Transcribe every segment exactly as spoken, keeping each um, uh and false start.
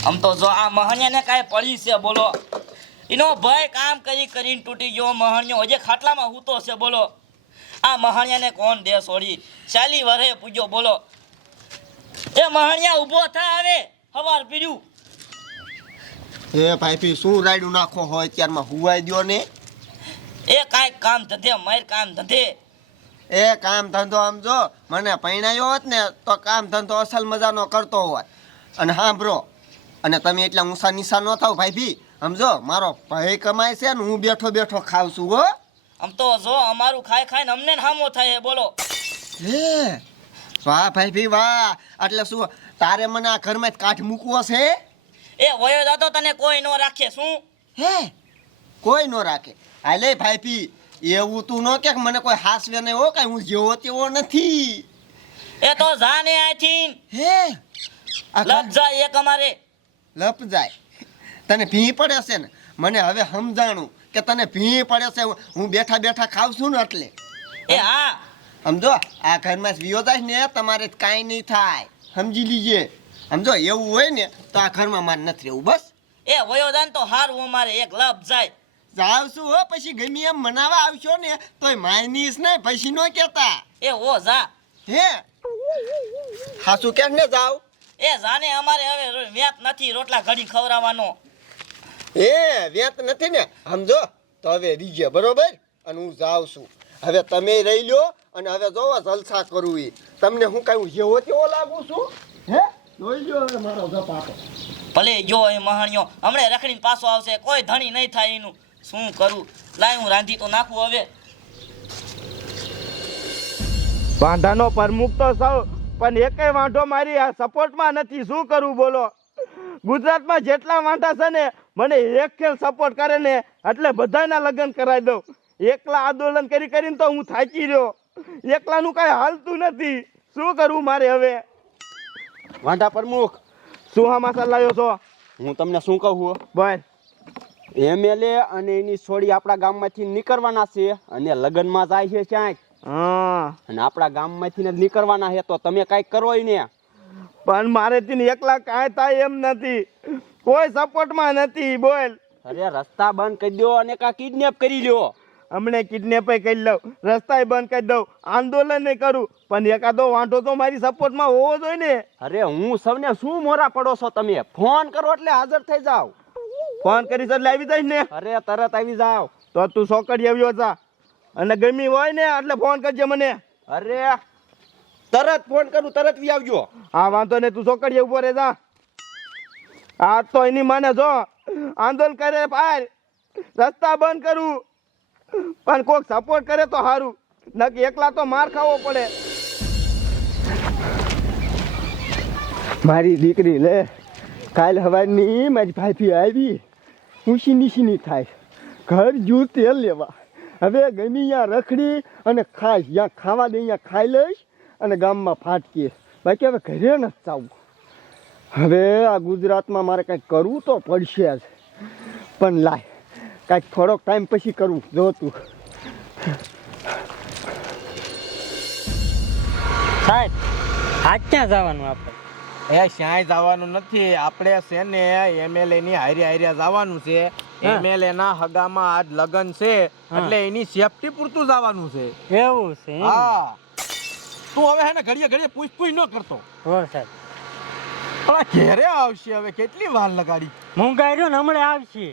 આમ તો જો આ મહણિયાને કાંઈ પડી છે બોલો. એનો ભાઈ કામ કરી કરીને તૂટી ગયો મહણિયો હજી ખાટલામાં હૂતો છે બોલો. આ મહણિયાને કોણ દે છોડી ચાલી વરે પૂજ્યો બોલો. એ મહણિયા ઊભો થા આવે હવાર પીડ્યું. એ ભાઈ શું રાયડું નાખો હોય ત્યારમાં હુવાઈ દ્યો ને. એ કાંઈક કામ ધંધે માર કામ ધંધે. એ કામ ધંધો આમ જો મને પૈણાયો હોત ને તો કામ ધંધો અસલ મજાનો કરતો હોત. અને સાંભળો, અને તમે એટલા ઊંસા નીસા ન થાવ ભાઈ. સમજો મારો ભાઈ કમાય છે ને હું બેઠો બેઠો ખાવ છું હો. આમ તો જો અમારું ખાઈ ખાઈને અમને હામો થાય બોલો. હે વાહ ભાઈ વાહ, એટલે શું તારે મને આ ઘરમાં જ કાઠ મૂકવો છે? એ વયો દાદો તને કોઈ ન રાખે શું? હે કોઈ ન રાખે? હાલે ભાઈ એવું તું ન કે મને કોઈ હાસવે નહીં હો, કઈ હું જેવો તેવો નથી. એ તો જાને આથી હે લપ જાય એક અમારે લપ જાય. તને ભી પડે છે ને? મને હવે સમજાણું કે તને ભી પડે છે. હું બેઠા બેઠા ખાવ છું ને એટલે. એ હા સમજો આ ઘરમાં વિયો જાય ને તમારે કાંઈ નહીં થાય, સમજી લીજે. સમજો એવું હોય ને તો આ ઘરમાં મારે નથી રહેવું બસ. એ વયો દાન તો હારું અમારે એક લપ જાય. જાવ છું હો, પછી ગમે એમ મનાવા આવશો ને તોય માયનીશ ને પછી નો કેતા. એ ઓ જા. હે હાસુ કે ને જાવ. એ જાને અમારે હવે વ્યાત નથી રોટલા ઘડી ખવડાવવાનો. એ વ્યાત નથી ને સમજો તો હવે રીજે બરોબર. અને હું જાઉં છું હવે, તમે રહી લ્યો. અને હવે જોવો જલસા કરું એ તમને હું કઈ જેવો તેવો લાગુ છું? હે જોઈ લ્યો હવે મારો ગપાટો. ભલે જો એ મહાણિયો હમણે રખડીને પાછો આવશે, કોઈ ધણી નહીં થાય એનું. શું કરું? લાય હું રાંધી તો નાખું હવે. વાંધાનો પ્રમુખ તો સૌ, પણ એકેય વાંધો મારી આ સપોર્ટમાં નથી. શું કરું બોલો? ગુજરાતમાં જેટલા વાંધા છે ને મને એક ખેલ સપોર્ટ કરે ને એટલે બધાના લગ્ન કરાવી દઉં. એકલા આંદોલન કરી કરીને તો હું થાકી રહ્યો. એકલાનું કાંઈ હાલતું નથી. શું કરવું મારે હવે? વાંઢા પ્રમુખ, શું હા માસા લાવ્યો છો? હું તમને શું કહું, બોલ. એમએલએ અને એની છોડી આપણા ગામમાંથી નીકળવાના છે અને લગ્નમાં જાય છે ક્યાંક. હા, અને આપણા ગામમાંથી જ નીકળવાના છે તો તમે કાંઈક કરો ને. પણ મારે થી એકલા કાંઈ થાય એમ નથી. કોઈ સપોર્ટમાં નથી. બોલ. અરે રસ્તા બંધ કરી દો અને કા કિડનેપ કરી લ્યો. હમણે કિડનેપ કરી લઉં, રસ્તા બંધ કરી દઉં, આંદોલન કરું, પણ એકાદો વાંધો તો મારી સપોર્ટમાં હોવો જોઈએ ને. અરે હું સૌને શું મોરા પડો છો તમે? ફોન કરો એટલે હાજર થઈ જાવ. ફોન કરી એટલે આવી જાય ને? અરે તરત આવી જાવ. તો તું સોકડી આવ્યો જા, અને ગમી હોય ને એટલે ફોન કરજે મને. અરે તરત ફોન કરું, તરત વી આવજો. હા વાંધો ને, તું સોકડી ઉભો રે જા. આ તો એની માને જો આંદોલન કરે ભાઈ, રસ્તા બંધ કરું, પણ કોઈક સપોર્ટ કરે તો સારું, નક એકલા તો માર ખાવો પડે. મારી દીકરી લે કાલ હવાની મારી ભાઈ આવી ઊંચી નીચી થાય, ઘર જુ તેલ લેવા. હવે ગમી અહીંયા રખડી અને ખાઈશ, જ્યાં ખાવા દે અહીંયા ખાઈ લઈશ અને ગામમાં ફાટકીએ. બાકી હવે ઘરે નથી જવું. હવે આ ગુજરાતમાં મારે કંઈક કરવું તો પડશે જ, પણ લાય કાંઈક થોડોક ટાઈમ પછી કરવું જોતું. સાહેબ આજ ક્યાં જવાનું આપણે? એ ક્યાંય જવાનું નથી. આપણે છે ને એમએલએ ની હારી હારી જવાનું છે. એમએલએ ના હગામાં આજ લગન છે એટલે એની સેફટી પૂરતું જવાનું છે. એવું છે? હા, તું હવે હે ને ઘડીએ ઘડીએ પૂછ પૂછ ન કરતો. હો સાહેબ. પણ આ ઘેરે આવશે હવે, કેટલી વાર લગાડી? મૂંગાઈ રહ્યો ને હમણાં આવશે.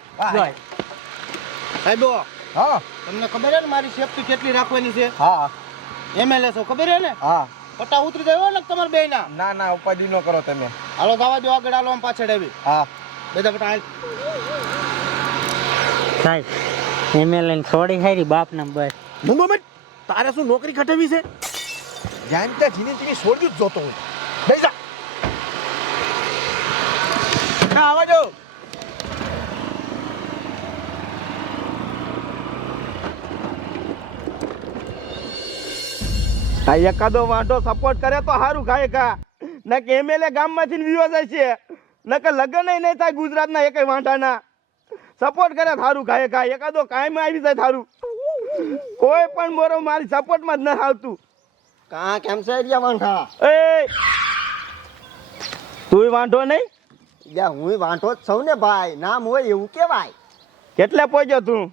સાહેબો હા, તમને ખબર છે ને મારી સેફટી કેટલી રાખવાની છે? હા એમએલએ છો ખબર છે ને? હા. પટ્ટા ઉતરી ગયો ને તમારે બે ના? ના ના, ઉપાધિ ન કરો તમે. હાલો જવા દો આગળ, હાલો આમ પાછળ આવી. હા બધા પટ્ટા હાલ. સાહેબ એમએલએ ને છોડી હારી બાપ ના બસ. મુંગો મત, તારે શું નોકરી ખટવી છે? જાન ત્યાં જીની જીની છોડ્યું જ જોતો હું. બેસી જા. ના આવા જો. આ એકાદો વાંઢો સપોર્ટ કરે તો સારું ખાય કા, ન કે એમએલએ ગામમાંથી વિયો જાય છે, ન કે લગ્ન નહીં થાય ગુજરાતના એકેય વાંઢાના. સપોર્ટ કરે સારું ખાય કા, એકાદો કાયમ આવી જાય સારું. કોઈ પણ મોરો મારી સપોર્ટમાં જ ન આવતું. કા કેમ છે એરિયા વાંઢા? એ તું વાંઢો નહીં? યા હું વાંઢો જ છું ને ભાઈ, નામ હોય એવું કેવાય. કેટલે પહોંચ્યો તું?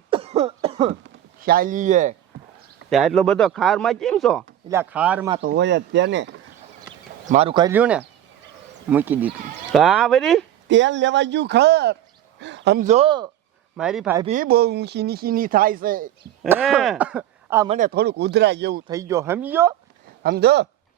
શાલીએ. ત્યાં એટલો બધો ખારમાં કેમ છો? એટલે ખારમાં તો હોય જ તેને. મારું કર્યું ને મૂકી દીધું. હા વરી તેલ લેવા ગયું ખર. સમજો મારી ભાભી બહુ ઊંચી નીચીની થાય છે. હે આ મને થોડુંક ઉધરા જેવું થઈ ગયો, સમજો. સમજો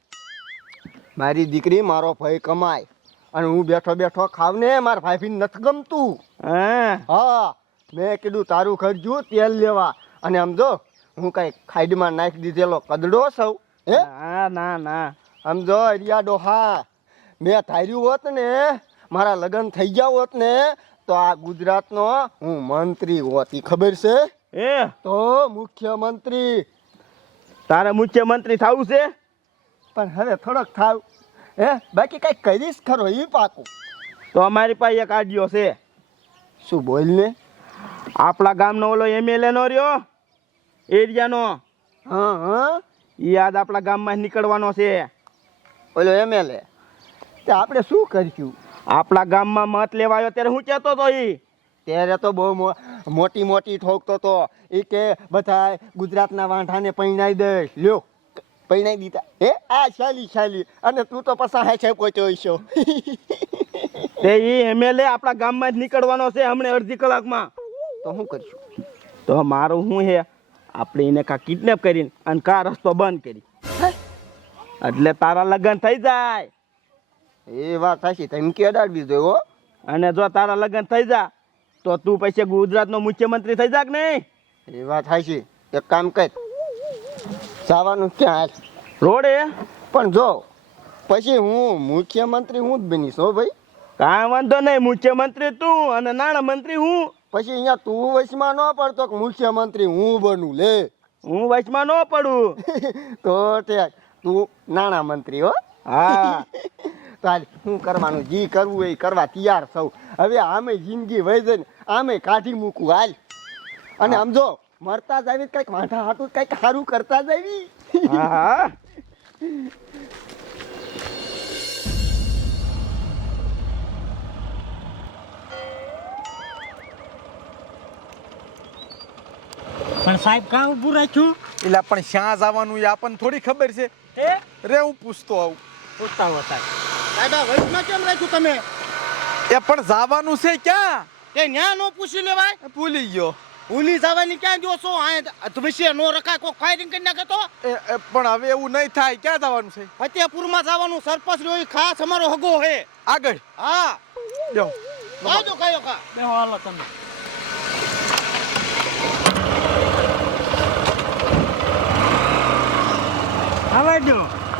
મારી દીકરી મારો ભાઈ કમાય અને હું બેઠો બેઠો ખાવ ને મારા ભાભીને નથી ગમતું. હા હા મેં કીધું તારું ખર્ચું તેલ લેવા, અને સમજો હું કઈ ખાઈડમાં નાખી દીધેલો કદડો સૌ. હે ના ના ના સમજો અરિયા ડોહા, મેં ધાર્યું હોત ને મારા લગ્ન થઈ ગયા હોત ને તો આ ગુજરાતનો હું મંત્રી હોત. ઈ ખબર છે? એ તો મુખ્યમંત્રી. તારે મુખ્યમંત્રી થવું છે? પણ હવે થોડોક થાવ. હે બાકી કઈ કરીશ ખરો ઈ પાકું. તો અમારી પાસે એક આડિયો છે. શું બોલ ને? આપણા ગામનો ઓલો એમએલએ નો રહ્યો એરિયાનો, હા હા ઈ આજ આપણા ગામમાં નીકળવાનો છે. ઓલો એમએલએ તે આપણે શું કરીશું? આપણા ગામમાં મત લેવાયો ત્યારે હું કહેતો તો ઈ ત્યારે તો બહુ મો- મોટી મોટી ઠોકતો તો. એ કે બધા ગુજરાતના વાંઢાને પૈણાઈ દે. લ્યો પૈણાઈ દીધા. હે આ શાલી શાલી, અને તું તો પસા હે છે પહોંચ્યો છો. તે ઈ એમએલએ આપણા ગામમાં જ નીકળવાનો છે હમણે અડધી કલાકમાં. તો શું કરશું? તો મારું શું હે, આપણે એને કા કિડનેપ કરીને અને કા રસ્તો બંધ કરી, એટલે તારા લગ્ન થઈ જાય. એ વાત સાચી, ધમકી અડાડવી જોઈએ હો. અને જો તારા લગ્ન થઈ જા તો તું પછી ગુજરાતનો મુખ્યમંત્રી થઈ જા કે નહીં? એ વાત સાચી. એક કામ કર, જવાનું ક્યાં? રોડે પણ જો પછી હું મુખ્યમંત્રી હું જ બનીશ હો ભાઈ. કાંઈ વાંધો નહીં, મુખ્યમંત્રી તું અને નાણામંત્રી હું. પછી અહીંયા તું વચમાં ન પડતો કે મુખ્યમંત્રી હું બનું લે. હું વચમાં ન પડું. તો તે તું નાણા મંત્રી હો. હા તાર શું કરવાનું, જી કરવું એ કરવા તૈયાર સૌ. હવે આમે જિંદગી વહી જાય ને આમે કાઢી મૂકું હાલ. અને સમજો મરતા જ આવી કઈક વાંઢા હાટું કઈક સારું કરતા જ આવી. હા હા પણ સાહેબ કાં ઊભું રાખ્યું? એટલે પણ શ્યાં જવાનું એ આપણને થોડી ખબર છે. રે હું પૂછતો આવું. પૂછતા હોતા દાદા વચમાં કેમ રાખ્યું તમે? એ પણ જવાનું છે ક્યાં? એ ન્યા નો પૂછી લેવાય? ભૂલી ગયો. ભૂલી જવાની ક્યાં જો છો? આ વિશે નો રખાય, કોઈ ફાયરિંગ કરી નાખે તો? એ એ પણ હવે એવું નહીં થાય. ક્યાં જવાનું છે? ફતેપુરમાં જવાનું. સરપંચ રહ્યો ખાસ અમારો હગો હે. આગળ હા જાઓ. આવજો કયો કા. બેહો હાલો તમે. હવે જો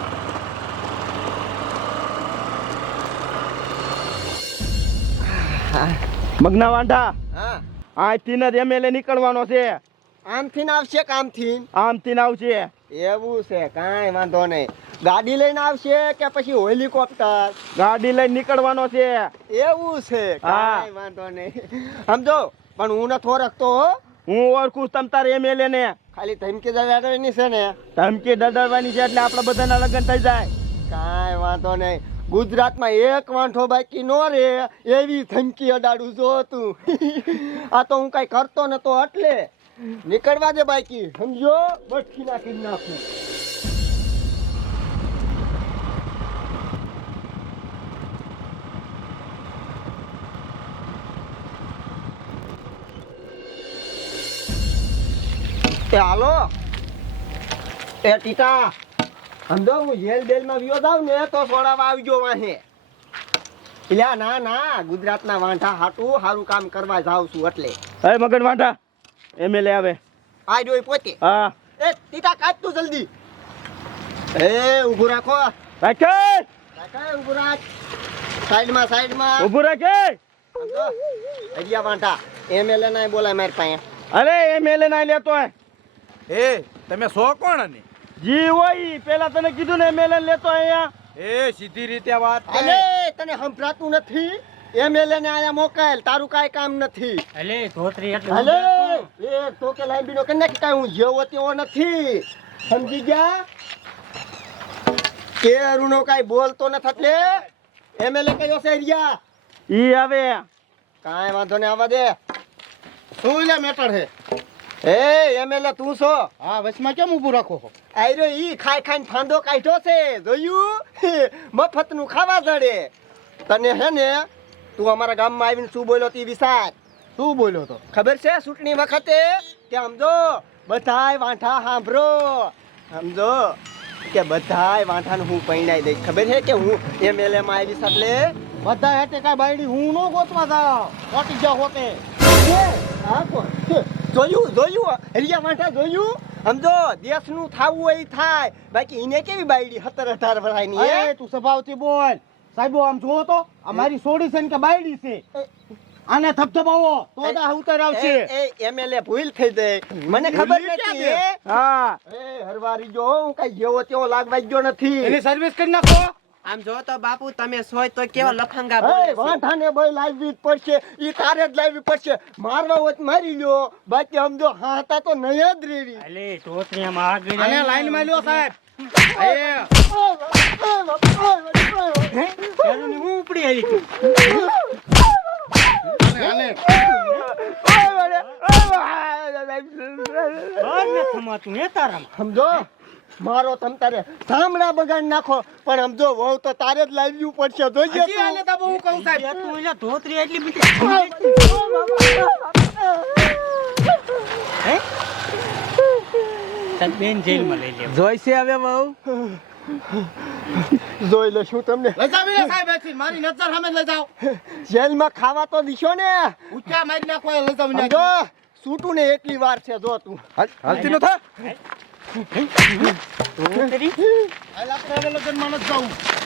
મગના વાંઢા, હા અહીંથી જ એમએલએ નીકળવાનો છે. આમથી ને આવશે કે આમથી? આમથી જ આવશે. એવું છે, કાંઈ વાંધો નહીં. ગાડી લઈને આવશે કે પછી હેલિકોપ્ટર? ગાડી લઈને નીકળવાનો છે. એવું છે, હા. કાંઈ વાંધો નહીં. સમજો પણ હું નથી ઓળખતો હો. હું ઓળખું તમ તારે એમએલએ ને. ખાલી ધમકી દડાડવાની છે ને? ધમકી ડરવાની છે એટલે આપણા બધાના લગ્ન થઈ જાય. કાંઈ વાંધો નહીં. ગુજરાતમાં એક વાંઠો બાકી નો રે એવી ધમકી અડાડું જો તું. આ તો હું કઈ કરતો નતો એટલે નીકળવા દે બાકી. સમજો બટકી નાખી નાખું. એ હાલો એ ટીટા, સમજો હું જેલ બેલમાં વિયો જાઉં ને તો છોડાવવા આવજો વાહે. એટલે ના ના ગુજરાતના વાંઢા હાટું સારું કામ કરવા જાઉં છું એટલે. હે મગન વાંઢા, એમએલએ આવે. આ જોઈ પોતે. હા એ ટીટા કાઢ તું જલ્દી. એ ઊભું રાખો. રાખે, રાખે ઊભું રાખ. સાઈડમાં સાઈડમાં. ઊભું રાખે. સમજો હરિયા વાંઢા એમએલએ ના બોલાય મારી પાસે. અરે એમએલએ ના લેતો હોય. એ તમે સો કોણ? અને જી હોય ઈ. પેલા તને કીધું ને એમએલએ લેતો અહીંયા. એ સીધી રીતે વાત કરે. અલે તને સંભળાતું નથી? એમએલએ ને આયા મોકલ, તારું કાઈ કામ નથી. એટલે ધોત્રી એટલે અલે એ તો કે લાંબીનો કે નાખી કાઈ હું જેવો તેવો નથી. સમજી ગયા? કે અરુણો કાઈ બોલતો નથી એટલે એમએલએ કયો છે રિયા? ઈ આવે કાંઈ વાંધો નહીં, આવવા દે. શું લે મેટર છે એ એમએલએ તું છો? હા વચમાં કેમ ઊભું રાખો છો આયરો ઈ ખાઈ ખાઈને ફાંદો કાઢ્યો છે, જોયું? મફતનું ખાવા જડે. તને હે ને તું અમારા ગામમાં આવીને શું બોલ્યો તી વિચાર. શું બોલ્યો તો ખબર છે ચૂંટણી વખતે કે સમજો બધાય વાંઠા સાંભળો, સમજો કે બધાય વાંઠાને હું પૈણાઈ દઈશ. ખબર છે કે હું એમએલએ માં આવીશ એટલે બધા હેઠે કાંઈ બાયડી હું નો ગોતવા જાઉં ખોટી જાવ હોતે હા કોણ? જોયું જોયું હરિયા વાંઠા જોયું? સમજો દેશનું થાવું હોય ઈ થાય, બાકી એને કેવી બાયડી સત્તર અઢાર વર્ષની હે? અરે તું સભાવતી બોલ સાહેબો આમ જોવો તો આ મારી સોડી છે ને કે બાયડી છે આને થપથપાવો તો દા ઉતર આવશે એ એમએલએ ભૂલ થઈ જાય, મને ખબર નથી હે? હા એ હરવારી જો હું કઈ જેવો તેવો લાગવા ગયો નથી. એની સર્વિસ કરી નાખો આમ જો તો બાપુ તમે સોય તો કેવા લફંગા એ બોલે છો. વાંઠાને ભાઈ લાવવી જ પડશે, ઈ તારે જ લાવવી પડશે. મારવા હોત મારી લ્યો, બાકી સમજો હાતા તો નહીં જ રેવી. અલે ટોટરીયામાં આગળ આને લાઈન માં લ્યો સાહેબ પેલું હું ઉપડી આવી તું બહાર ન થમાતું હે તારામાં સમજો મારો તમ તારે સામડા બગાડ નાખો, પણ સમજો વહુ તો તારે જ લાવવી પડશે. જોઈજે હજી આને તો બહુ કહું સાહેબ તું એટલે ધોતરી એટલી બધી હે તાર બેન જેલમાં લઈ લે જોઈશે હવે બહુ જોઈ લેશું તમને. લઈ જાવ ને સાહેબ અહીંથી. મારી નજર સામે લઈ જાવ જેલમાં ખાવા તો દીશો ને. ઊંચા મારી નાખો એ લઈ જાવ ને સમજો છૂટું ને એટલી વાર છે. જો તું હાલતી નો થા ધોતરી હાલ આપણે હવે લગનમાં નથી જાવું